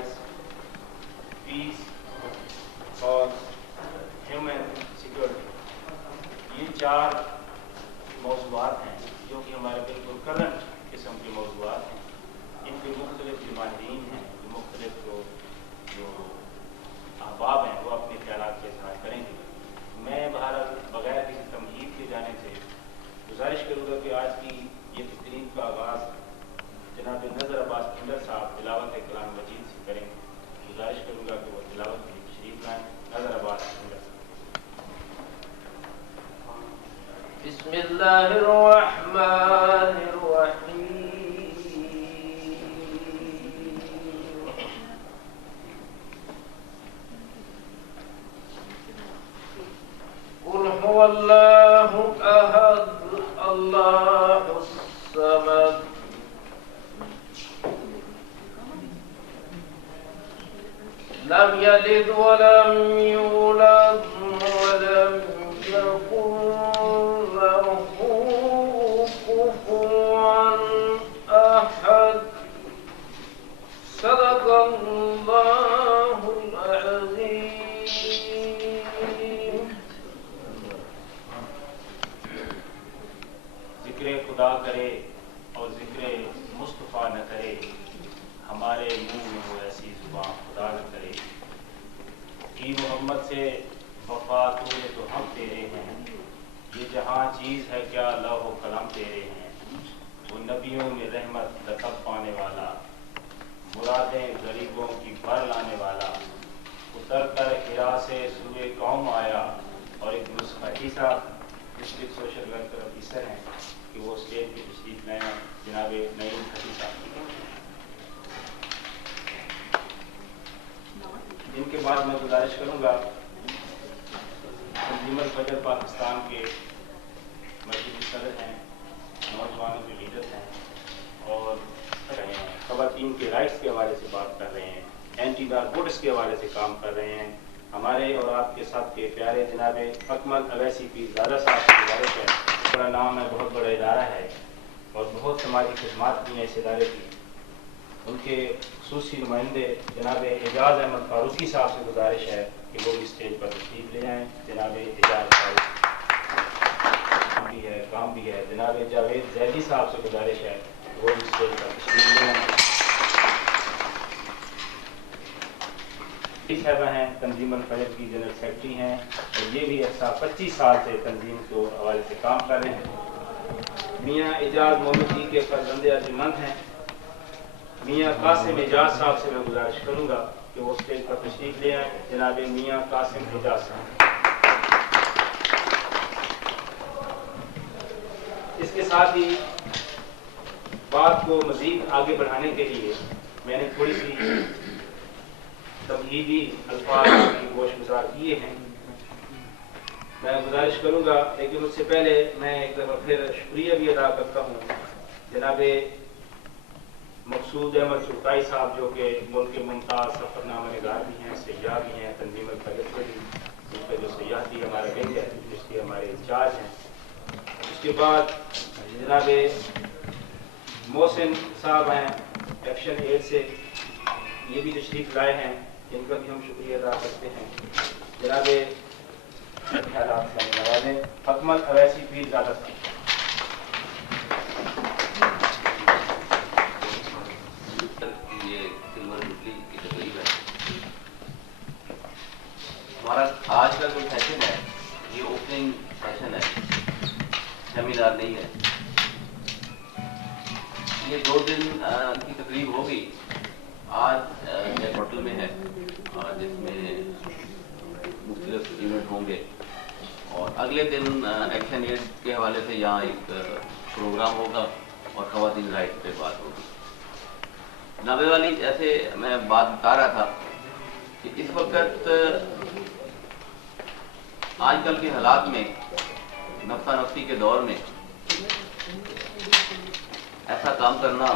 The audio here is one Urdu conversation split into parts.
رائٹس، پیس اور ہیومن سیکورٹی، یہ 4 موضوعات ہیں جو کہ ہمارے بالکل کرنٹ قسم کے موضوعات ہیں. ان کے مختلف جو ماہرین ہیں، مختلف جو احباب ہیں، وہ اپنے خیالات کا اظہار کریں گے. میں بہرحال بغیر کسی تمہید کے جانے سے گزارش کروں گا کہ آج کی یہ تقریب کا آغاز جناب نظر عباس کھنڈر صاحب تلاوت کلام مجید سے کریں. گزارش کروں گا کہ وہ تلاوت کی تشریف لائیں. نظر عباس کھنڈر صاحب. بسم اللہ الرحمن الرحیم. قل هو اللہ احد اللہ الصمد لم یلد ولم یولد ولم یکن له کفوا احد. صدق اللہ العظیم. ذکر خدا کرے اور ذکر مصطفیٰ نہ کرے، ہمارے منہ میں وہ ایسی زبان خدا نہ کرے. کی محمد سے وفا تو نے تو ہم تیرے ہیں، یہ جہاں چیز ہے کیا لوح و قلم تیرے ہیں. وہ نبیوں میں رحمت لقب پانے والا، مرادیں غریبوں کی بھر لانے والا، اتر کر حرا سے سورہ قوم آیا. اور ایک نسخہ صاحب ڈسٹرکٹ سوشل ویلفیئر آفیسر ہیں کہ وہ اسٹیج کی تشریف لائیں. جناب نعیم حفیظ صاحب. ان کے بعد میں گزارش کروں گا تنظیم الفجر پاکستان کے مرکزی صدر ہیں، نوجوانوں کے لیڈر ہیں اور خواتین کے رائٹس کے حوالے سے بات کر رہے ہیں، اینٹی نارکوٹکس کے حوالے سے کام کر رہے ہیں. ہمارے اور آپ کے ساتھ کے پیارے جناب اکمل اویسی پیرزادہ صاحب کی گزارش ہے. بڑا نام ہے، بہت بڑا ادارہ ہے اور بہت سماجی خدمات کی ہیں اس ادارے کی. ان کے خصوصی نمائندے جناب اعجاز احمد فاروقی صاحب سے گزارش ہے کہ وہ بھی اسٹیج پر تشریف لے آئیں. جناب اعجاز کام بھی ہے. جناب جاوید زیدی صاحب سے گزارش ہے کہ وہ بھی اسٹیج پر تشریف لے آئیں. صاحبہ ہیں، تنظیم الفجر کی جنرل سیکرٹری ہیں اور یہ بھی ایسا 25 سال سے تنظیم کو حوالے سے کام کر رہے ہیں. میاں اعجاز محمد جی کے فرزند ارجمند ہیں. میاں قاسم اعجاز صاحب سے میں گزارش کروں گا کہ وہ اسٹیج پر تشریف لے آئیں. جناب میاں قاسم اعجاز صاحب. اس کے ساتھ ہی بات کو مزید آگے بڑھانے کے لیے میں نے تھوڑی سی تمہیدی الفاظ کی گوش گزار کیے ہیں. میں گزارش کروں گا، لیکن اس سے پہلے میں ایک دفعہ پھر شکریہ بھی ادا کرتا ہوں جناب مقصود احمد سلطائی صاحب جو کہ ملک کے ممتاز سفر نامہ نگار بھی ہیں، سیاح بھی ہیں. تنظیم الفجر سے بھی ان کا جو سیاحتی ہمارا ونگ ہے جس کے ہمارے انچارج ہیں. اس کے بعد جناب محسن صاحب ہیں ایکشن ایڈ سے، یہ بھی تشریف لائے ہیں، ان کا بھی ہم شکریہ ادا کرتے ہیں. جناب خیالات سے نوازیں اکمل اویسی پیرزادہ صاحب. یہ سلور جوبلی کی تقریب ہے. ہمارا آج کا جو سیشن ہے یہ اوپننگ سیشن ہے، سیمینار نہیں ہے. یہ 2 دن کی تقریب ہوگی. آج یہ ہوٹل میں ہے جس میں مختلف ایونٹ ہوں گے اور اگلے دن ایکشن ایڈ کے حوالے سے یہاں ایک پروگرام ہوگا اور خواتین رائٹ پہ بات ہوگی. نابے والی جیسے میں بات بتا رہا تھا کہ اس وقت آج کل کے حالات میں نفسا نفسی کے دور میں ایسا کام کرنا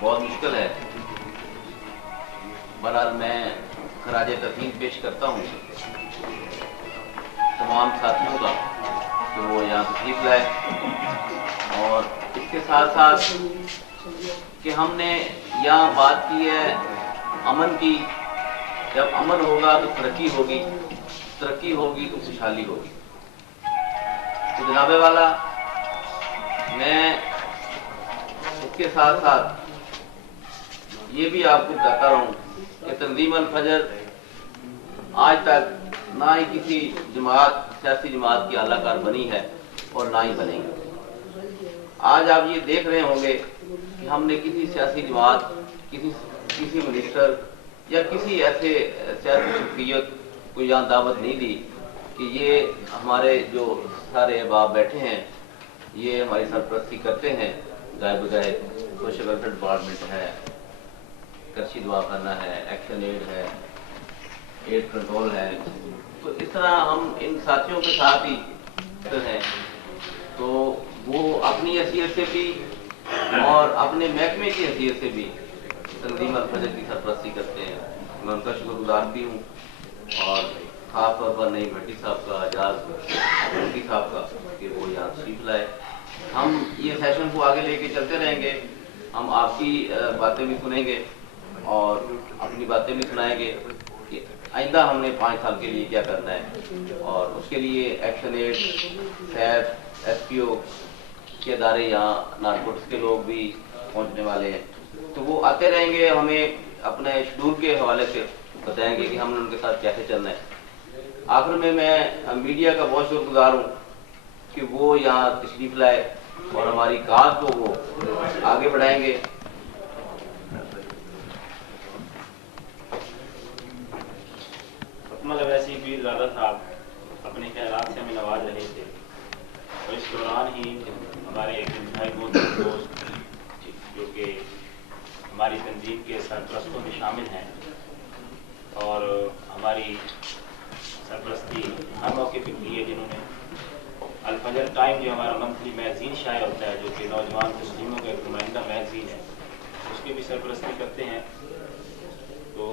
بہت مشکل ہے. بہرحال میں خراج تحسین پیش کرتا ہوں تمام ساتھیوں کا کہ وہ یہاں تشریف لائے، اور اس کے ساتھ ساتھ کہ ہم نے یہاں بات کی ہے امن کی. جب امن ہوگا تو ترقی ہوگی تو خوشحالی ہوگی. تو جناب والا میں اس کے ساتھ ساتھ یہ بھی آپ کو بتاتا رہا ہوں کہ تنظیم الفجر آج تک نہ ہی کسی سیاسی جماعت کی اعلیٰ کار بنی ہے اور نہ ہی بنے گی. آج آپ یہ دیکھ رہے ہوں گے کہ ہم نے کسی سیاسی جماعت, کسی منسٹر یا کسی ایسے سیاسی شخصیت کو یہاں دعوت نہیں دی کہ یہ ہمارے جو سارے احباب بیٹھے ہیں یہ ہماری سرپرستی کرتے ہیں. گائے بگائے سوشل ویلفیئر ڈپارٹمنٹ ہے, کرشی دعا خانہ ہے, ایکشن ایڈ ہے, ایڈ کنٹرول ہے. تو اس طرح ہم ان ساتھیوں کے ساتھ ہی ہیں. تو وہ اپنی حیثیت سے بھی اور اپنے محکمے کی حیثیت سے بھی تنظیم الفجر کی سرپرستی کرتے ہیں. میں ان کا شکر گزار بھی ہوں, اور خاص طور پر نئی بھٹی صاحب کا, اعجاز بھٹی صاحب کا کہ وہ یہاں تشریف لائے. ہم یہ سیشن کو آگے لے کے چلتے رہیں گے. ہم آپ کی باتیں بھی سنیں گے اور اپنی باتیں بھی سنائیں گے کہ آئندہ ہم نے 5 سال کے لیے کیا کرنا ہے, اور اس کے لیے action aid, safe, S P O کے ادارے, یہاں نارکوٹکس کے لوگ بھی پہنچنے والے ہیں. تو وہ آتے رہیں گے, ہمیں اپنے شیڈول کے حوالے سے بتائیں گے کہ ہم نے ان کے ساتھ کیسے چلنا ہے. آخر میں میڈیا کا بہت شکر گزار ہوں کہ وہ یہاں تشریف لائے اور ہماری کاز کو وہ آگے بڑھائیں گے. حکمت ویسی پیر زادہ صاحب اپنے خیالات سے ہمیں نواز رہے تھے, اور اس دوران ہی ہمارے ایک انتہائی محترم دوست جو کہ ہماری تنظیم کے سرپرستوں میں شامل ہیں اور ہماری سرپرستی ہر موقع پہ کی ہے, جنہوں نے الفجر ٹائم جو ہمارا منتھلی میگزین شائع ہوتا ہے جو کہ نوجوان مسلموں کا ایک نمائندہ میگزین ہے, اس کی بھی سرپرستی کرتے ہیں. تو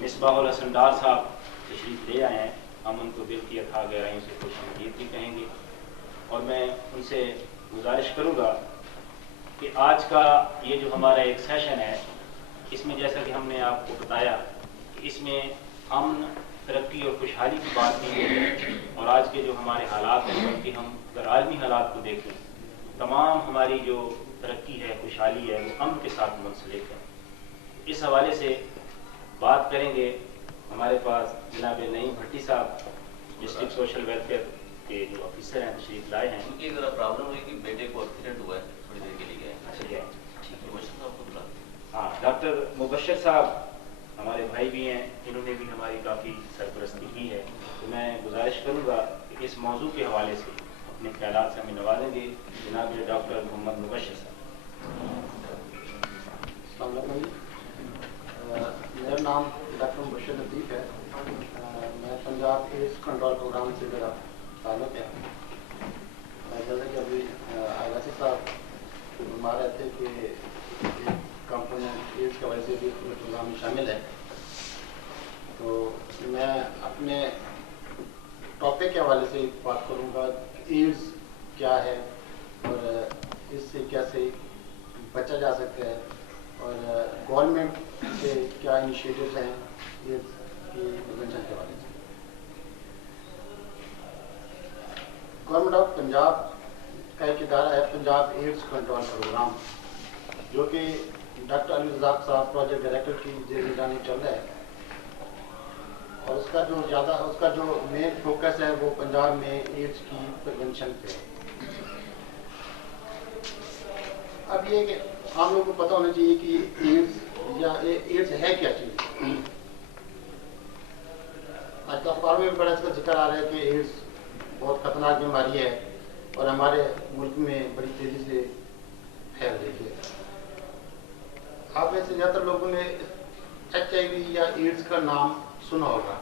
مصباح الحسن ڈار صاحب تشریف لے آئے ہیں. ہم ان کو دل کی اتھاہ گہرائیوں سے خوش آمدید بھی کہیں گے, اور میں ان سے گزارش کروں گا کہ آج کا یہ جو ہمارا ایک سیشن ہے, اس میں جیسا کہ ہم نے آپ کو بتایا کہ اس میں امن, ترقی اور خوشحالی کی بات کی گئی ہے. اور آج کے جو ہمارے حالات ہیں, بلکہ ہم اگر عالمی حالات کو دیکھیں, تمام ہماری جو ترقی ہے, خوشحالی ہے, وہ امن کے ساتھ منسلک ہے. اس حوالے سے بات کریں گے. ہمارے پاس جناب نعیم بھٹی صاحب ڈسٹرکٹ سوشل ویلفیئر کے جو آفیسر ہیں تشریف لائے ہیں. کیونکہ ذرا پرابلم ہوئی کہ بیٹے کو ایکسیڈنٹ ہوا ہے, تھوڑی دیر کے لیے گئے. اچھا جی, مبشر صاحب کو بلا. ہاں, ڈاکٹر مبشر صاحب ہمارے بھائی بھی ہیں, انہوں نے بھی ہماری کافی سرپرستی کی ہے. تو میں گزارش کروں گا کہ اس موضوع کے حوالے سے اپنے خیالات سے ہمیں نوازیں گے جناب ڈاکٹر محمد مبشر صاحب. السلام علیکم. میرا نام ڈاکٹر مبشر لطیف ہے. میں پنجاب ایڈز کنٹرول پروگرام سے میرا تعلق ہے. جیسا کہ ابھی آغازی صاحب فرما رہے تھے کہ ایک کمپوننٹ ایڈز کے وجہ سے بھی پروگرام میں شامل ہے, تو میں اپنے ٹاپک کے حوالے سے بات کروں گا کہ ایڈز کیا ہے اور اس سے کیسے بچا جا سکتا ہے, اور گورنمنٹ سے کیا انیشیٹوز ہیں ایڈز کی پریونشن کے حوالے سے. گورنمنٹ آف پنجاب کا ایک ادارہ ہے پنجاب ایڈز کنٹرول پروگرام, جو کہ ڈاکٹر علی رزاق صاحب پروجیکٹ ڈائریکٹر کی زیر نگرانی چل رہا ہے, اور اس کا جو مین فوکس ہے وہ پنجاب میں ایڈز کی پریونشن پہ ہے. اب یہ کہ عام لوگوں کو پتہ ہونا چاہیے کہ ایڈز ہے کیا چیز. آج کل اخبار میں بھی بڑا اس کا ذکر آ رہا ہے کہ ایڈز بہت خطرناک بیماری ہے اور ہمارے ملک میں بڑی تیزی سے پھیل رہی ہے. آپ میں سے زیادہ تر لوگوں نے HIV یا ایڈز کا نام سنا ہوگا.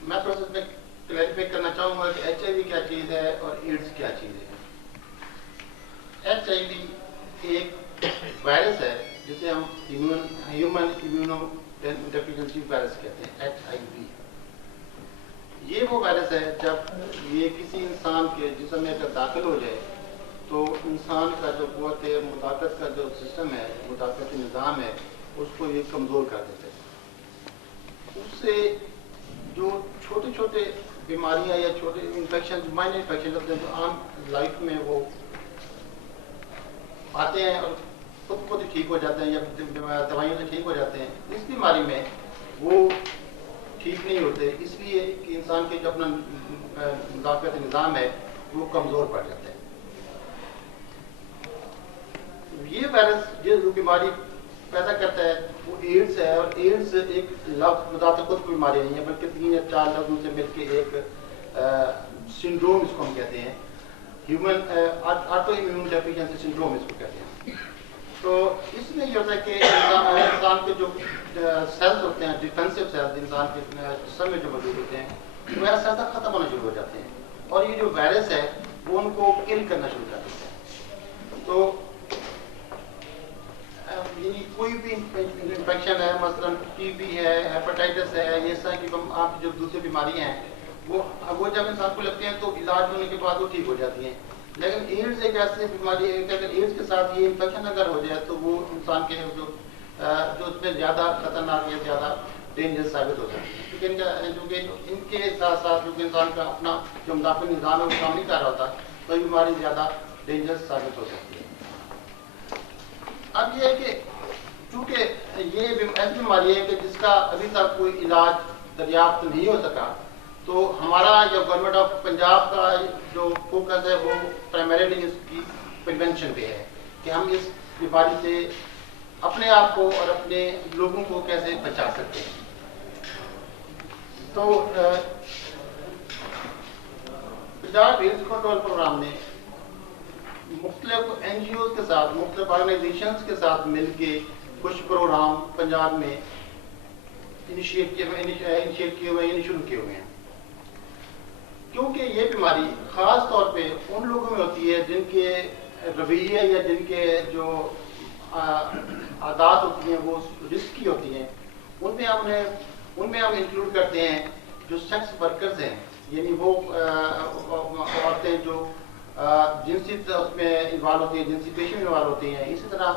میں تھوڑا سا کلیریفائی کرنا چاہوں گا کہ HIV کیا چیز ہے اور ایڈز کیا چیز ہے. HIV ایک وائرس ہے جسے ہم ہیومن امیونو ڈیفیشنسی وائرس کہتے ہیں, HIV. یہ وہ وائرس ہے جب یہ کسی انسان کے جسم میں اگر داخل ہو جائے تو انسان کا جو قوت مدافعت کا جو سسٹم ہے, مدافعتی نظام ہے, اس کو یہ کمزور کر دیتے ہیں. اس سے جو چھوٹے چھوٹے بیماریاں یا چھوٹے انفیکشن مائنر انفیکشن ہوتے ہیں جو عام لائف میں وہ آتے ہیں اور خود ہی ٹھیک ہو جاتے ہیں یا دوائیوں سے ٹھیک ہو جاتے ہیں, اس بیماری میں وہ ٹھیک نہیں ہوتے, اس لیے کہ انسان کے جو اپنا مدافعتی نظام ہے وہ کمزور پڑ جاتے ہیں. یہ وائرس جو بیماری پیدا کرتا ہے وہ ایڈز ہے, اور ایڈز ایک لفظ بذات خود کوئی بیماری نہیں ہے بلکہ 3 یا 4 لفظوں سے مل کے ایک سنڈروم اس کو ہم کہتے ہیں, human autoimmune deficiency syndrome اس کو کہتے ہیں. تو اس میں یہ ہوتا ہے کہ انسان کے جو سیلز ہوتے ہیں, ڈیفینسو سیلز انسان کے جسم میں جو موجود ہوتے ہیں وہ ایسا ایسا ختم ہونا شروع ہو جاتے ہیں, اور یہ جو وائرس ہے وہ ان کو کل کرنا شروع کر دیتا ہے. تو کوئی بھی انفیکشن ہے, مثلا ٹی بی ہے, ہیپاٹائٹس ہے, یہ اس طرح کی آپ جو دوسری بیماریاں ہیں وہ جب انسان کو لگتے ہیں تو علاج ہونے کے بعد وہ ٹھیک ہو جاتی ہیں. لیکن ایڈز ایک ایسی بیماری ہے کہ اگر ایڈز کے ساتھ یہ انفیکشن اگر ہو جائے تو وہ انسان کے جو اس میں زیادہ خطرناک یا زیادہ ڈینجر ثابت ہو جاتی ہے, کیونکہ ان کے ساتھ ساتھ جو انسان کا اپنا جو مدافعتی نظام ہے وہ کام نہیں کر رہا ہوتا تو یہ بیماری زیادہ ڈینجر ثابت ہو سکتی ہے. اب یہ ہے کہ چونکہ یہ ایسی بیماری ہے کہ جس کا ابھی تک کوئی علاج دریافت نہیں ہو سکا, تو ہمارا جو گورنمنٹ آف پنجاب کا جو فوکس ہے وہ پرائمریلی اس کی پریونشن پہ ہے کہ ہم اس بیماری سے اپنے آپ کو اور اپنے لوگوں کو کیسے بچا سکتے ہیں. تو پنجاب ہیلتھ کنٹرول پروگرام نے مختلف این جی اوز کے ساتھ, مختلف آرگنائزیشنز کے ساتھ مل کے کچھ پروگرام پنجاب میں انیشیٹ کیے ہوئے یعنی شروع کیے ہوئے ہیں. کیونکہ یہ بیماری خاص طور پہ ان لوگوں میں ہوتی ہے جن کے رویے یا جن کے جو عادات ہوتی ہیں وہ رسکی ہوتی ہیں. ان میں ہم انکلوڈ کرتے ہیں جو سیکس ورکرز ہیں, یعنی وہ عورتیں جو جنسی اس میں انوالو ہوتی ہیں, جنسی پیشی میں انوالو ہوتی ہیں. اسی طرح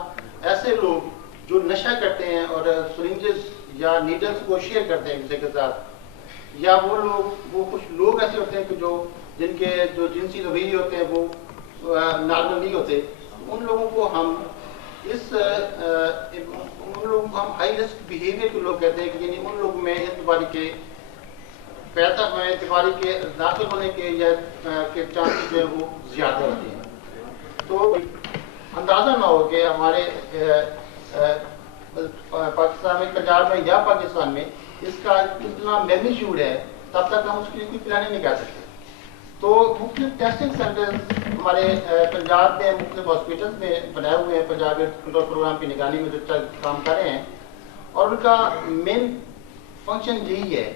ایسے لوگ جو نشہ کرتے ہیں اور سرنجز یا نیڈلز کو شیئر کرتے ہیں کسی کے ساتھ, یا وہ کچھ لوگ ایسے ہوتے ہیں کہ جن کے جو جنسی رویے ہوتے ہیں وہ نارمل نہیں ہوتے, ان لوگوں کو ہم ہائی رسک بیہیویئر کے لوگ کہتے ہیں کہ یعنی ان لوگوں میں اس بیماری کے بیماری کے داخل ہونے کے یا کے چانسز جو ہے وہ زیادہ ہوتے ہیں. تو اندازہ نہ ہو کہ ہمارے پاکستان میں, پنجاب میں یا پاکستان میں اس کا کتنا میگنیچیوڈ ہے, تب تک ہم اس کی کوئی پلاننگ نہیں کر سکتے. تو مختلف ٹیسٹنگ سینٹرز ہمارے پنجاب میں مختلف ہاسپٹلس میں بنائے ہوئے ہیں پنجاب ہیلتھ کنٹرول پروگرام کی نگرانی میں جو کام کر رہے ہیں, اور ان کا مین فنکشن یہی ہے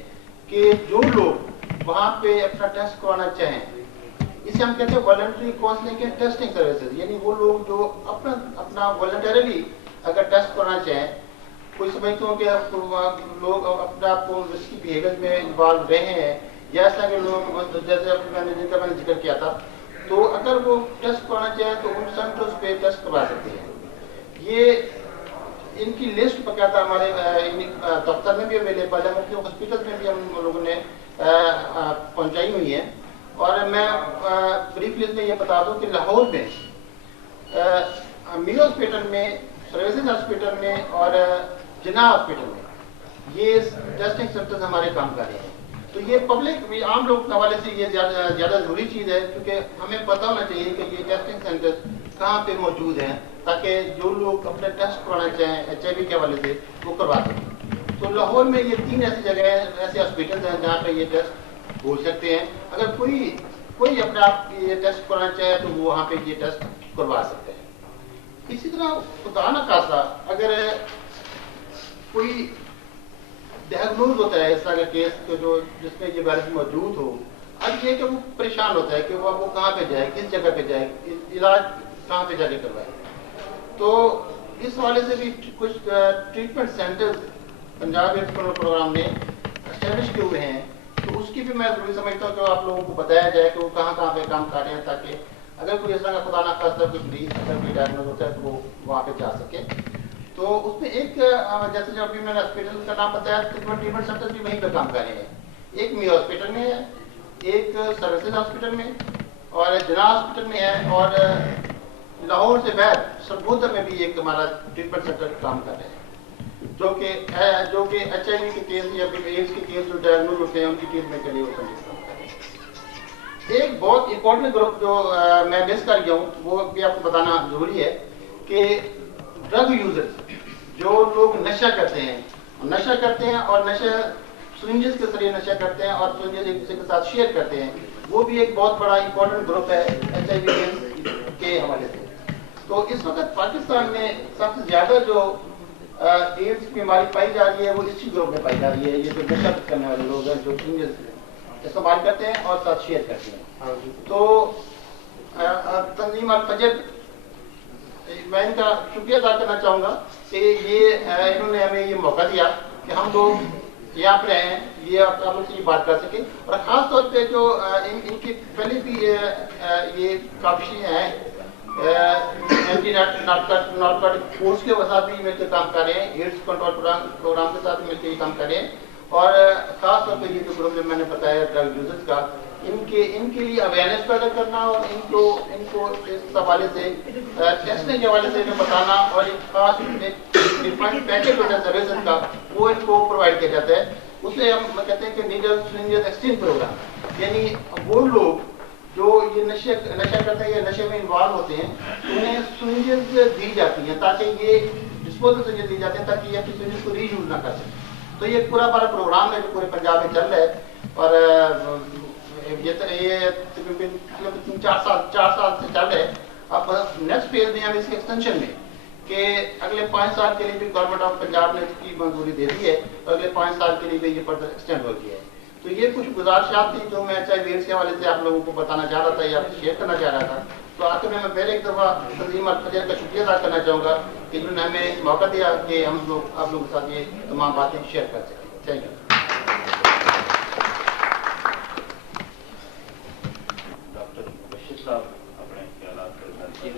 کہ جو لوگ وہاں پہ اپنا ٹیسٹ کروانا چاہیں, اسے ہم کہتے ہیں voluntary counselling and testing services, یعنی وہ لوگ جو اپنا والنٹریلی اگر ٹیسٹ کرنا چاہیں, کوئی سمجھتے ہوں کہ لوگ اپنے آپ کو رسکی بیہیویئر میں انوالو رہے ہیں یا ایسا کہ لوگ جیسے جن کا میں نے ذکر کیا تھا, تو اگر وہ ٹیسٹ کرانا چاہیں تو ان سینٹرز پہ ٹیسٹ کروا سکتے ہیں. یہ ان کی لسٹ باقاعدہ ہمارے دفتر میں بھی اویلیبل ہے, مختلف ہاسپٹل میں بھی ہم لوگوں نے پہنچائی ہوئی ہیں. اور میں بریفلی اس میں یہ بتا دوں کہ لاہور میں میو ہاسپٹل میں, سروسز ہاسپٹل میں اور جناح ہاسپٹل میں یہ ٹیسٹنگ سینٹرز ہمارے کام کر رہے ہیں. تو یہ پبلک عام لوگوں کے حوالے سے یہ زیادہ ضروری چیز ہے, کیونکہ ہمیں پتہ ہونا چاہیے کہ یہ ٹیسٹنگ سینٹرز کہاں پہ موجود ہیں تاکہ جو لوگ اپنے ٹیسٹ کرانا چاہیں HIV کے حوالے سے وہ کروا سکیں. تو لاہور میں یہ 3 ایسی جگہ ہیں, ایسے ہاسپٹلز ہیں جہاں پہ یہ ٹیسٹ ہو سکتے ہیں. اگر کوئی اپنے آپ یہ ٹیسٹ کرانا چاہے تو وہ وہاں پہ یہ ٹیسٹ کروا سکتے ہیں. اسی طرح خدا نہ خاصا اگر کوئی ڈائگنوز ہوتا ہے اس طرح کا کیس جو جس میں یہ وائرس موجود ہو, اب یہ کہ وہ پریشان ہوتا ہے کہ وہ کہاں پہ جائے, کس جگہ پہ جائے, علاج کہاں پہ جا کے کروائے. تو اس حوالے سے بھی کچھ treatment centres Punjab health control programme نے اسٹیبلش کیے ہوئے ہیں. تو اس کی بھی میں ضروری سمجھتا ہوں کہ آپ لوگوں کو بتایا جائے کہ وہ کہاں پہ کام کر رہے ہیں, تاکہ اگر کوئی اس طرح کا خدا نہ خاصا کوئی مریض اگر کوئی ڈائگنوز ہوتا ہے تو وہ وہاں پہ جا سکے. تو اس میں ایک جیسے جو ابھی میں نے ہاسپٹل کا نام بتایا تقریباً ٹریٹمنٹ سینٹر بھی وہیں پہ کام کر رہے ہیں. ایک می ہاسپٹل میں ہے, ایک سروسز ہاسپٹل میں اور جناح ہاسپٹل میں ہے, اور لاہور سے باہر سرگودر میں بھی ایک ہمارا ٹریٹمنٹ سینٹر کام کر رہے ہیں, جو کہ ایچ آئی وی کے کیس یا ایڈس کے کیس جو ڈائگنوز ہوتے ہیں ان کی ٹریٹمنٹ کے لیے وہ سروس کام کر رہے ہیں. ایک بہت امپورٹنٹ گروپ جو میں مس کر گیا ہوں وہ بھی آپ کو بتانا ضروری ہے کہ ڈرگ یوزرز, جو لوگ نشہ کرتے ہیں اور نشہ سرنجز کے ذریعے نشہ کرتے ہیں اور سرنجز ایک دوسرے کے ساتھ شیئر کرتے ہیں, وہ بھی ایک بہت بڑا امپورٹنٹ گروپ ہے ایچ آئی وی کے حوالے سے. تو اس وقت پاکستان میں سب سے زیادہ جو ایڈس کی بیماری پائی جا رہی ہے وہ اسی گروپ میں پائی جا رہی ہے. یہ جو نشہ کرنے والے لوگ ہیں جو سرنجز استعمال کرتے ہیں اور ساتھ شیئر کرتے ہیں. تو تنظیم الفجر میں ان کا شکریہ ادا کرنا چاہوں گا کہ یہ انہوں نے ہمیں یہ موقع دیا کہ ہم لوگ یہاں پہ رہے ہیں, یہ آپ لوگ سے یہ بات کر سکیں. اور خاص طور پہ جو ان کی پہلے بھی یہ کافی ہیں اینٹی نارکوٹک فورس کے ساتھ بھی مل کے کام کر رہے ہیں, ایڈس کنٹرول پروگرام کے ساتھ مل کے یہ کام کر رہے ہیں. اور خاص طور پہ یہ جو گروپ میں نے بتایا ڈرگ یوزرز کا, ان کے لیے اویئرنیس پیدا کرنا اور ان کو اس حوالے سے ٹیسٹنگ کے حوالے سے بتانا, اور ایک خاص ڈیفائنڈ پیکج ہوتا ہے سروسز کا وہ ان کو پرووائڈ کیا جاتا ہے. اسے ہم کہتے ہیں کہ نیڈل سرنجز ایکسچینج پروگرام, یعنی وہ لوگ جو یہ نشہ کرتے ہیں یا نشے میں انوالو ہوتے ہیں انہیں سرنجز دی جاتی ہیں تاکہ یہ ڈسپوزل سرنجز دی جاتے ہیں تاکہ یہ اپنی سرنجز کو ری یوز نہ کر سکیں. تو یہ پورا پروگرام ہے جو پورے پنجاب میں چل رہا ہے, اور یہ تقریباً 4 سال سے چل رہا ہے. اب نیکسٹ فیز میں ہم اس کے ایکسٹینشن میں کہ اگلے 5 سال کے لیے بھی گورنمنٹ آف پنجاب نے اس کی منظوری دے دی ہے, اور اگلے 5 سال کے لیے بھی یہ فردر ایکسٹینڈ ہو گیا ہے. تو یہ کچھ گزارشات تھی جو میں ایچ آئی وی ایڈس کے حوالے سے آپ لوگوں کو بتانا چاہ رہا تھا یا شیئر کرنا چاہ رہا تھا. تو آخر میں پہلے ایک دفعہ تنظیم الفجر کا شکریہ ادا کرنا چاہوں گا کہ انہوں نے ہمیں موقع دیا کہ ہم لوگ آپ لوگوں کے ساتھ یہ تمام باتیں شیئر کر سکیں. Thank you. ڈاکٹر بشیر صاحب اپنے خیالات کا اظہار کیے,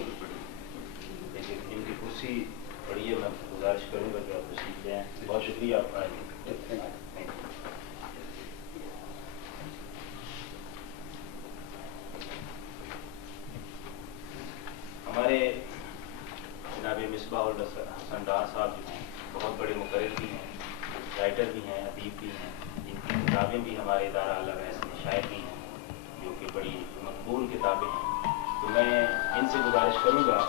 لیکن ان کی کرسی پڑی ہے, میں گزارش کروں گا کہ آپ تشریف لے آئیں. بہت شکریہ آپ کا. ہمارے جناب مصباح الحسن ڈار صاحب جو ہیں بہت بڑے مقرر بھی ہیں, رائٹر بھی ہیں, ادیب بھی ہیں, جن کی کتابیں بھی ہمارے ادارہ اعلیٰ حسن شائع کی ہیں جو کہ بڑی مقبول کتابیں ہیں. تو میں ان سے گزارش کروں گا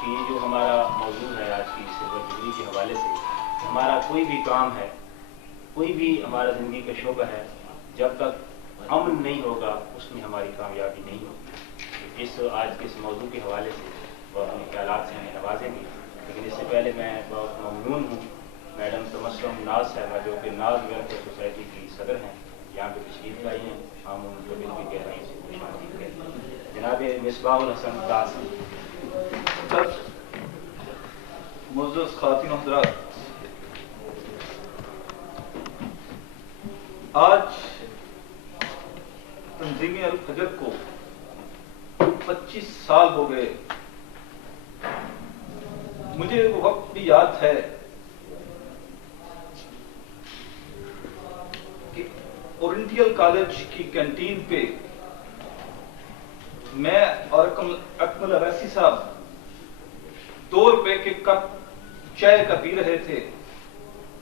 کہ یہ جو ہمارا موضوع ہے آج کی سلور جوبلی کے حوالے سے, ہمارا کوئی بھی کام ہے, کوئی بھی ہمارا زندگی کا شعبہ ہے, جب تک امن نہیں ہوگا اس میں ہماری کامیابی نہیں ہوگی. اس آج کے اس موضوع کے حوالے سے وہ اپنے خیالات سے ہمیں نوازیں گی. لیکن اس سے پہلے میں بہت ممنون ہوں میڈم تبسم ناز صاحبہ جو کہ ناز ویلفیئر سوسائٹی کی صدر ہیں, یہاں پہ تشریف لائی ہیں. ہم ان کو دل بھی کہہ رہے ہیں, خوش آمدید کہتے ہیں. جناب مصباح الحسن داس. معزز خواتین و حضرات, آج تنظیم الفجر کو 25 سال ہو گئے. مجھے وہ وقت بھی یاد ہے کہ اورینٹل کالج کی کینٹین پہ میں اور اکمل اویسی صاحب 2 روپے کے کپ چائے کا پی رہے تھے.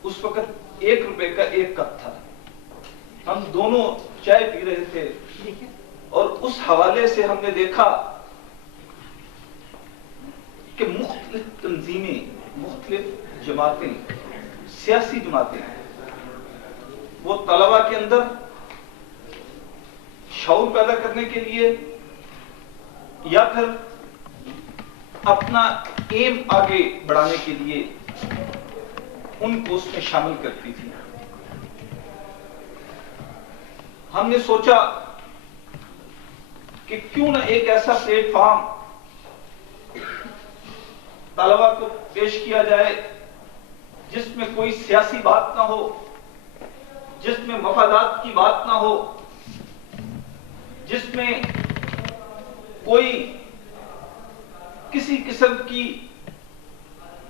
اس وقت 1 روپے کا 1 کپ تھا. ہم دونوں چائے پی رہے تھے, اور اس حوالے سے ہم نے دیکھا کہ مختلف تنظیمیں, مختلف جماعتیں, سیاسی جماعتیں, وہ طلباء کے اندر شعور پیدا کرنے کے لیے یا پھر اپنا ایم آگے بڑھانے کے لیے ان کو اس میں شامل کرتی تھی. ہم نے سوچا کہ کیوں نہ ایک ایسا پلیٹ فارم طلباء کو پیش کیا جائے جس میں کوئی سیاسی بات نہ ہو, جس میں مفادات کی بات نہ ہو, جس میں کوئی کسی قسم کی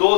2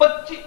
25,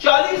40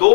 2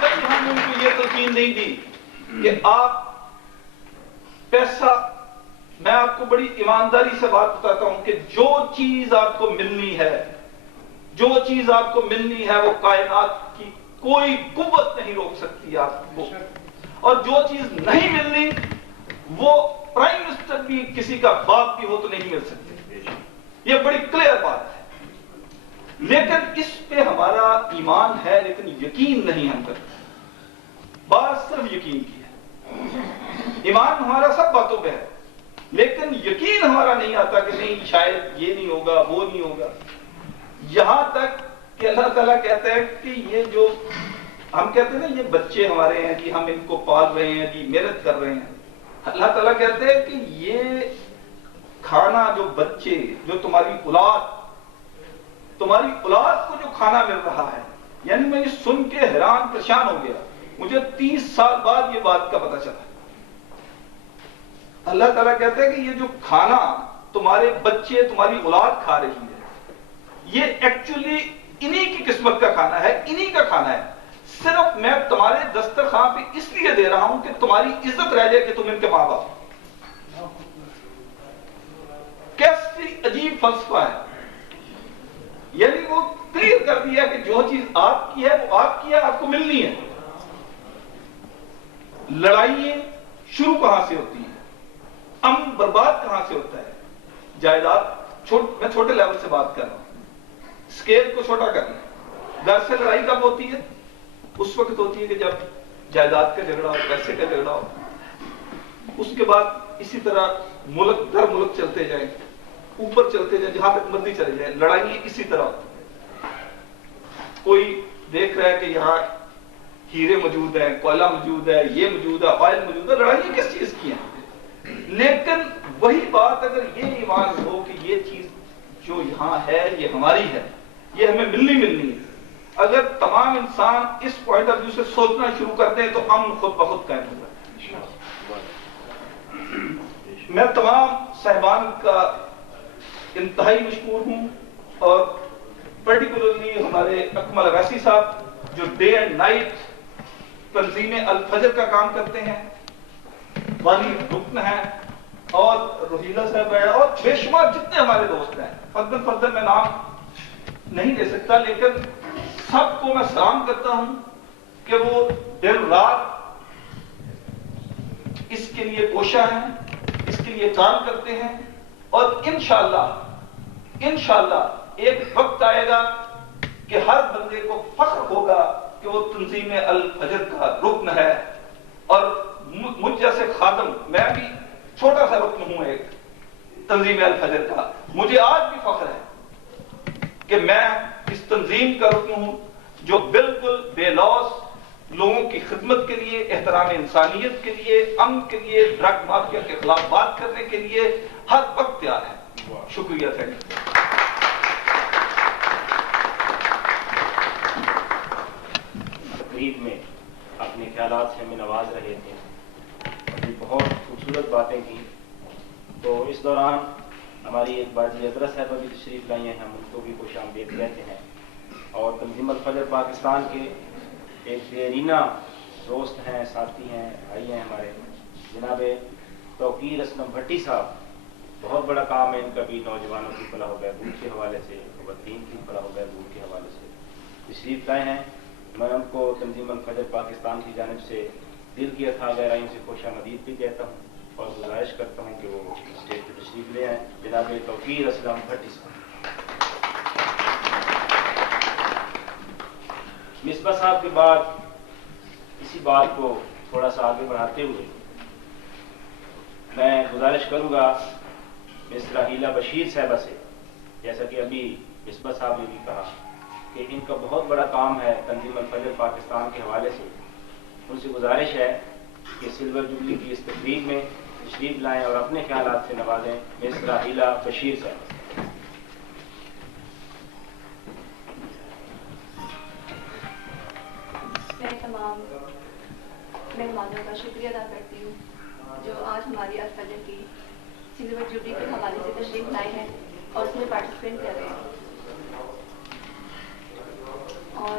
کبھی ہم نے ان کو یہ تلقین نہیں دی کہ آپ پیسہ، میں آپ کو بڑی ایمانداری سے بات بتاتا ہوں کہ جو چیز آپ کو ملنی ہے، جو چیز آپ کو ملنی ہے وہ کائنات کی کوئی قوت نہیں روک سکتی آپ کو، اور جو چیز نہیں ملنی وہ پرائم منسٹر بھی کسی کا باپ بھی ہو تو نہیں مل سکتے. یہ بڑی کلیئر بات ہے. لیکن اس پہ ہمارا ایمان ہے لیکن یقین نہیں ہم کرتے. بات صرف یقین کی ہے. ایمان ہمارا سب باتوں پہ ہے لیکن یقین ہمارا نہیں آتا کہ نہیں شاید یہ نہیں ہوگا وہ نہیں ہوگا. یہاں تک کہ اللہ تعالیٰ کہتا ہے کہ یہ جو ہم کہتے ہیں نا یہ بچے ہمارے ہیں جی، ہم ان کو پال رہے ہیں جی، محنت کر رہے ہیں. اللہ تعالیٰ کہتے ہیں کہ یہ کھانا جو بچے، جو تمہاری اولاد کو جو کھانا مل رہا ہے، یعنی میں یہ سن کے حیران پریشان ہو گیا. مجھے 30 سال بعد یہ بات کا پتہ چلا. اللہ تعالیٰ کہتا ہے کہ یہ جو کھانا تمہارے بچے، تمہاری اولاد کھا رہی ہے، یہ ایکچولی انہی کی قسمت کا کھانا ہے، انہی کا کھانا ہے. صرف میں تمہارے دسترخوان پہ اس لیے دے رہا ہوں کہ تمہاری عزت رہ جائے کہ تم ان کے ماں باپ. کیسی عجیب فلسفہ ہے. یعنی وہ کلیئر کر دیا کہ جو چیز آپ کی ہے وہ آپ کی ہے، آپ کو ملنی ہے. لڑائیاں شروع کہاں سے ہوتی ہیں، امن برباد کہاں سے ہوتا ہے. جائیداد، میں چھوٹے لیول سے بات کر رہا ہوں، اسکیل کو چھوٹا کرنا. گھر سے لڑائی کب ہوتی ہے؟ اس وقت ہوتی ہے کہ جب جائیداد کا جھگڑا ہو، پیسے کا جھگڑا ہو. اس کے بعد اسی طرح ملک در ملک چلتے جائیں، اوپر چلتے جائیں، جہاں تک مرضی چلے جائیں. لڑائیاں اسی طرح ہوتی ہیں. کوئی دیکھ رہا ہے کہ یہاں ہیرے موجود ہیں، کوئلہ موجود ہے، یہ موجود ہے، آئل موجود ہے. لڑائیاں کس چیز کی ہیں؟ لیکن وہی بات اگر یہ ایمان ہو کہ یہ چیز جو یہاں ہے یہ ہماری ہے، یہ ہمیں ملنی ہے. اگر تمام انسان اس پوائنٹ آف ویو سے سوچنا شروع کر دیں تو امن خود بخود قائم ہوگا. میں تمام صاحبان کا انتہائی مشکور ہوں، اور پرٹیکولرلی ہمارے اکمل اویسی صاحب جو ڈے اینڈ نائٹ تنظیم الفجر کا کام کرتے ہیں، والی رکن ہیں، اور روحیلہ صاحب ہے، اور بے شمار جتنے ہمارے دوست ہیں. فردن میں نام نہیں لے سکتا لیکن سب کو میں سلام کرتا ہوں کہ وہ دن رات اس کے لیے کوشاں ہیں، اس کے لیے کام کرتے ہیں. اور انشاءاللہ ایک وقت آئے گا کہ ہر بندے کو فخر ہوگا کہ وہ تنظیم الفجر کا رکن ہے. اور مجھ جیسے خادم، میں بھی چھوٹا سا رکن ہوں ایک تنظیم الفجر کا، مجھے آج بھی فخر ہے کہ میں اس تنظیم کا رکن ہوں جو بالکل بے لوث لوگوں کی خدمت کے لیے، احترام انسانیت کے لیے، امن کے لیے، ڈرگ مافیا کے خلاف بات کرنے کے لیے ہر وقت تیار ہے. شکریہ. Thank you. تقریب میں اپنے خیالات سے ہمیں نواز رہے تھے، بہت خوبصورت باتیں کی. تو اس دوران ہماری ایک باجی حضرت صاحبہ بھی تشریف لائی ہیں، ہم ان کو بھی خوش آمدید کہتے ہیں. اور تنظیم الفجر پاکستان کے ایک دیرینہ دوست ہیں، ساتھی ہیں، بھائی ہیں ہمارے، جناب توقیر اسلم بھٹی صاحب. بہت بڑا کام ہے ان کا بھی، نوجوانوں کی فلاح و بہبود کے حوالے سے، خواتین کی فلاح و بہبود کے حوالے سے تشریف لائے ہیں. میں ان کو تنظیم الفجر پاکستان کی جانب سے دل کی اتھاہ گہرائیوں سے خوش آمدید بھی کہتا ہوں اور گزارش کرتا ہوں کہ وہ اسٹیج پہ تشریف لے آئیں. جناب توقیر اسلم بھٹی صاحب. مصباح صاحب کے بعد اسی بات کو تھوڑا سا آگے بڑھاتے ہوئے میں گزارش کروں گا مس راحیلہ بشیر صاحبہ سے، جیسا کہ ابھی مصباح صاحب نے بھی کہا کہ ان کا بہت بڑا کام ہے تنظیم الفجر پاکستان کے حوالے سے. ان سے گزارش ہے کہ سلور جبلی کی اس تقریب میں تشریف لائیں اور اپنے خیالات سے نوازیں. مس راحیلہ بشیر صاحب. میں تمام مہمانوں کا شکریہ ادا کرتی ہوں جو آج ہماری الفجر کی سلور جوبلی کے حوالے سے تشریف لائے ہیں اور اس میں پارٹیسپیٹ کر رہے ہیں. اور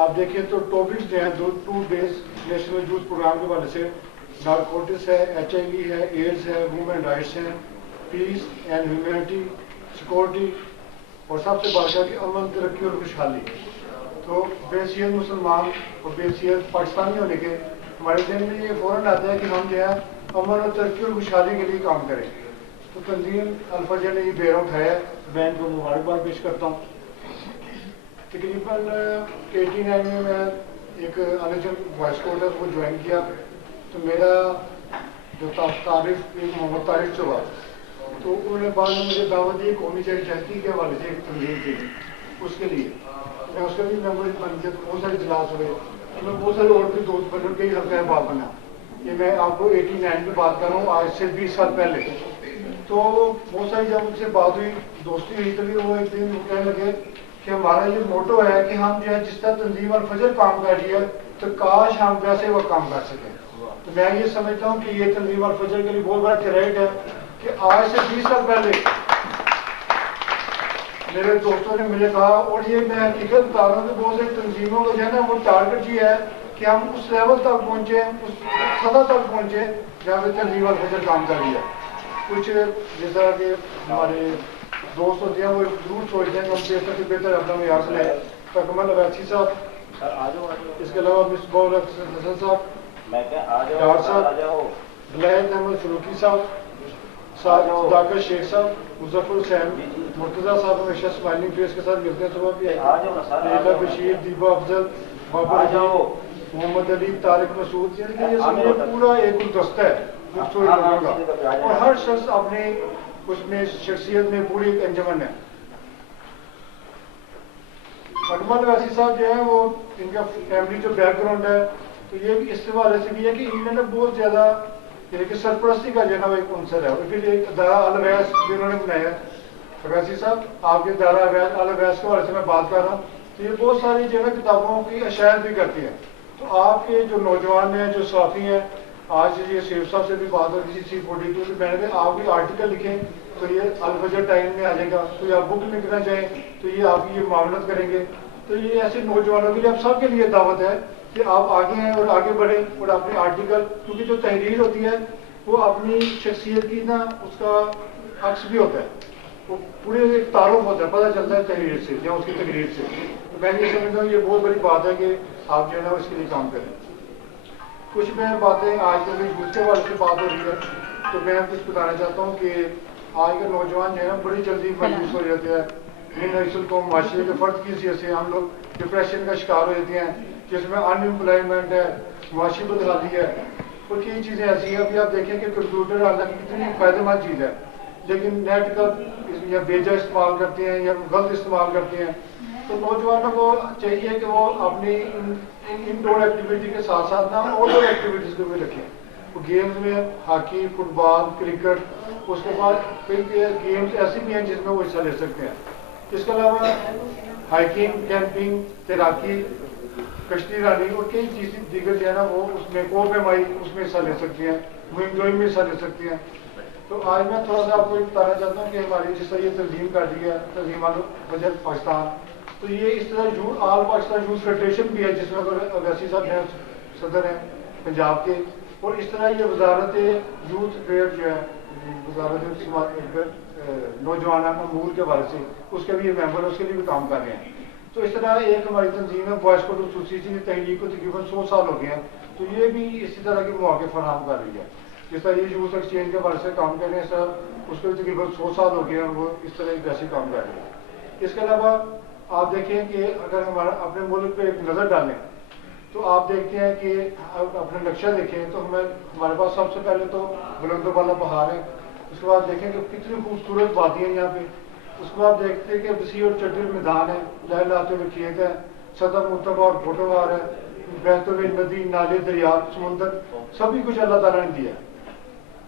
آپ دیکھیں تو ٹاپکس جو ہیں 2 days نیشنل یوتھ پروگرام کے حوالے سے نارکوٹکس ہے, HIV ہے, ایڈز ہے, وومن رائٹس ہیں, پیس اینڈ ہیومینٹی, سیکورٹی, اور سب سے بات ہے کہ امن, ترقی اور خوشحالی. تو بے حیثیت مسلمان اور بے حیثیت پاکستانی ہونے کے ہمارے ذہن میں یہ فوراً آتا ہے کہ ہم جو ہے امن اور ترقی اور خوشحالی کے لیے کام کریں. تو تنظیم الفجر نے یہ بیرا اٹھایا ہے, میں ان کو مبارکباد پیش کرتا ہوں. تقریباً 89 میں ایک انجل وائس کوڈ ہے وہ جوائن کیا. تو میرا جو تعارف ایک محمد طارق سے ہوا, تو انہوں نے بعد میں مجھے دعوت دی قومی جہتی کے حوالے سے ایک تنظیم تھی اس کے لیے. میں اس کا بھی ممبر بن گیا. بہت سارے اجلاس ہوئے, میں بہت سارے اور بھی دوست بن کے ہلکا بات بنا. یہ میں آپ کو 89 کی بات کر رہا ہوں, آج سے 20 سال پہلے. تو بہت ساری جب ان سے بات ہوئی, دوستی ہوئی, تبھی وہ ایک دن کہنے لگے کہ ہمارا یہ موٹو ہے کہ ہم جو ہے جس طرح تنظیم الفجر کام کر رہی ہے تو کاش ہم ویسے وہ کام کر سکیں. تو میں یہ سمجھتا ہوں کہ یہ تنظیم الفجر کے لیے بہت بڑا کریڈٹ ہے کہ آج سے 20 سال پہلے میرے دوستوں نے مجھے کہا, اور یہ میں حقیقت بتا رہا ہوں کہ بہت سی تنظیموں کا جو ہے نا وہ ٹارگیٹ یہ ہے کہ ہم اس لیول تک پہنچے, اس سطح تک پہنچے جہاں پہ تنظیم الفجر کام کر رہی ہے. کچھ جیسا کہ ہمارے دوست ہوتے ہیں وہ ضرور سوچتے ہیں کہ ہم بہتر سے بہتر اپنا معیار لیں. تکمل اویسی صاحب, اس کے علاوہ مصباح الحسن صاحب, ڈار صاحب, بلید احمد فروقی صاحب, صداقت شیخ صاحب, مظفر حسین, مرتضیٰ صاحب ہمیشہ اسمائلنگ فیس کے ساتھ ملتے ہیں صبح بھی, لیلا بشیر, دیبا افضل, بابر جاؤ, محمد علی, طارق مسعود. یعنی کہ یہ سب پورا ایک گلدستہ ہے لوگوں کا, اور ہر شخص اپنے اس میں شخصیت میں پوری ایک انجمن ہے. اکمل ویسی صاحب جو ہے وہ ان کا فیملی جو بیک گراؤنڈ ہے, تو یہ بھی اس حوالے سے بھی ہے کہ انہوں نے بہت زیادہ یعنی کہ سرپرستی کا جو ہے نا وہ ایک عنصر ہے. اور پھر ایک ادارہ الویس بھی انہوں نے بنایا ہے. ویسی صاحب آپ کے ادارہ الویس کے حوالے سے میں بات کر رہا ہوں, تو یہ بہت ساری جو ہے نا کتابوں کی اشاعت بھی کرتی ہے. تو آپ کے جو نوجوان ہیں, جو صحافی ہیں, آج یہ سیف صاحب سے بھی بات ہو رہی تھی C42 میں نے کہا آپ بھی آرٹیکل لکھیں تو یہ الفجر ٹائم میں آ جائے گا. کوئی آپ بک لکھنا چاہیں تو یہ آپ کی یہ معاونت کریں گے. تو یہ ایسے نوجوانوں کے لیے اب سب کے لیے دعوت ہے کہ آپ آگے ہیں اور آگے بڑھیں, اور اپنے آرٹیکل, کیونکہ جو تحریر ہوتی ہے وہ اپنی شخصیت کی نا اس کا عکس بھی ہوتا ہے, وہ پورے ایک تعارف ہوتا ہے, پتہ چلتا ہے تحریر سے یا اس کی تقریر سے. تو میں یہ سمجھتا ہوں یہ بہت بڑی بات ہے کہ آپ جو ہے نا اس کے لیے کام کریں. کچھ میں باتیں آج کل یوتھ کے حوالے سے بات ہو رہی ہے, تو میں کچھ بتانا چاہتا ہوں کہ آج کے نوجوان جو ہے نا بڑی جلدی مایوس ہو جاتے ہیں. نسل کو معاشرے کے فرد کی حیثیت سے ہم لوگ ڈپریشن کا شکار ہو جاتے ہیں, جس میں ان امپلائمنٹ ہے, معاشی بدحالی ہے, اور کئی چیزیں ایسی ہیں. ابھی آپ دیکھیں کہ کمپیوٹر حالانکہ کتنی فائدہ مند چیز ہے, لیکن نیٹ کا یا بیجا استعمال کرتے ہیں یا غلط استعمال کرتے ہیں. تو نوجوانوں کو چاہیے کہ وہ اپنی انڈور ایکٹیویٹی کے ساتھ ساتھ نا آؤٹ ڈور ایکٹیویٹیز کو بھی رکھیں. وہ گیمز میں ہاکی, فٹ بال, کرکٹ, اس کے بعد کئی گیمز ایسی بھی ہیں جس میں وہ حصہ لے سکتے ہیں. اس کے علاوہ ہائکنگ, کیمپنگ, تیراکی, کشتی رانی اور کئی چیزیں دیگر جو ہے نا وہ اس میں کوپیمائی اس میں حصہ لے سکتے ہیں, مہم جوئی میں حصہ لے سکتے ہیں. تو آج میں تھوڑا سا آپ کو بتانا چاہتا ہوں کہ ہماری جس طرح یہ تنظیم کر رہی ہے تنظیم الفجر پاکستان, تو یہ اس طرح آل پاکستان یوتھ فیڈریشن بھی ہے جس میں اویسی صاحب ہیں صدر ہیں پنجاب کے, اور اس طرح یہ وزارت یوتھ افیئر جو ہے وزارت نوجوان امور کے حوالے سے اس کے بھی یہ ممبر ہے, اس کے لیے بھی کام کر رہے ہیں. تو اس طرح ایک ہماری تنظیم ہے بوائز کوڈ ایسوسی کی تحریک کو تقریباً 100 سال ہو گئے ہیں, تو یہ بھی اسی طرح کے مواقع فراہم کر رہی ہے. جس طرح یہ یوتھ ایکسچینج کے حوالے سے کام کر رہے ہیں سر, اس کو بھی تقریباً 100 سال ہو گئے ہیں, وہ اس طرح ایک ایسے کام کر رہے ہیں. اس کے علاوہ آپ دیکھیں کہ اگر ہمارا اپنے ملک پہ ایک نظر ڈالیں تو آپ دیکھتے ہیں کہ اپنا نقشہ دیکھیں تو ہمارے پاس سب سے پہلے تو بلند و بالا پہاڑ ہے. اس کے بعد دیکھیں کہ کتنی خوبصورت وادیاں ہیں یہاں پہ. اس کے بعد دیکھتے ہیں کہ وسیع اور چٹل میدان ہے, لہلاتے ہوئے کھیت ہے, سطح مرتبہ اور فوٹوار ہے, بہتے ہوئے ندی, نالے, دریا, سمندر, سبھی کچھ اللہ تعالیٰ نے دیا.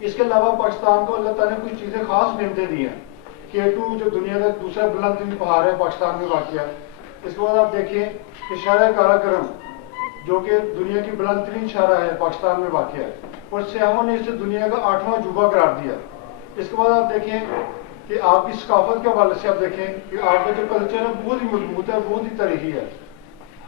اس کے علاوہ پاکستان کو اللہ تعالیٰ نے کچھ چیزیں خاص نعمتیں دی ہیں. K2 جو دنیا کا دوسرا بلند ترین پہاڑ ہے پاکستان میں واقع ہے. اس کے بعد آپ دیکھیں کہ شاہراہ کارا کرم جو کہ دنیا کی بلند ترین شاہراہ ہے پاکستان میں واقع ہے, اور سیاحوں نے اسے دنیا کا 8واں عجوبہ قرار دیا. اس کے بعد آپ دیکھیں کہ آپ کی ثقافت کے حوالے سے آپ دیکھیں کہ آپ کا جو کلچر ہے بہت ہی مضبوط ہے, بہت ہی تاریخی ہے.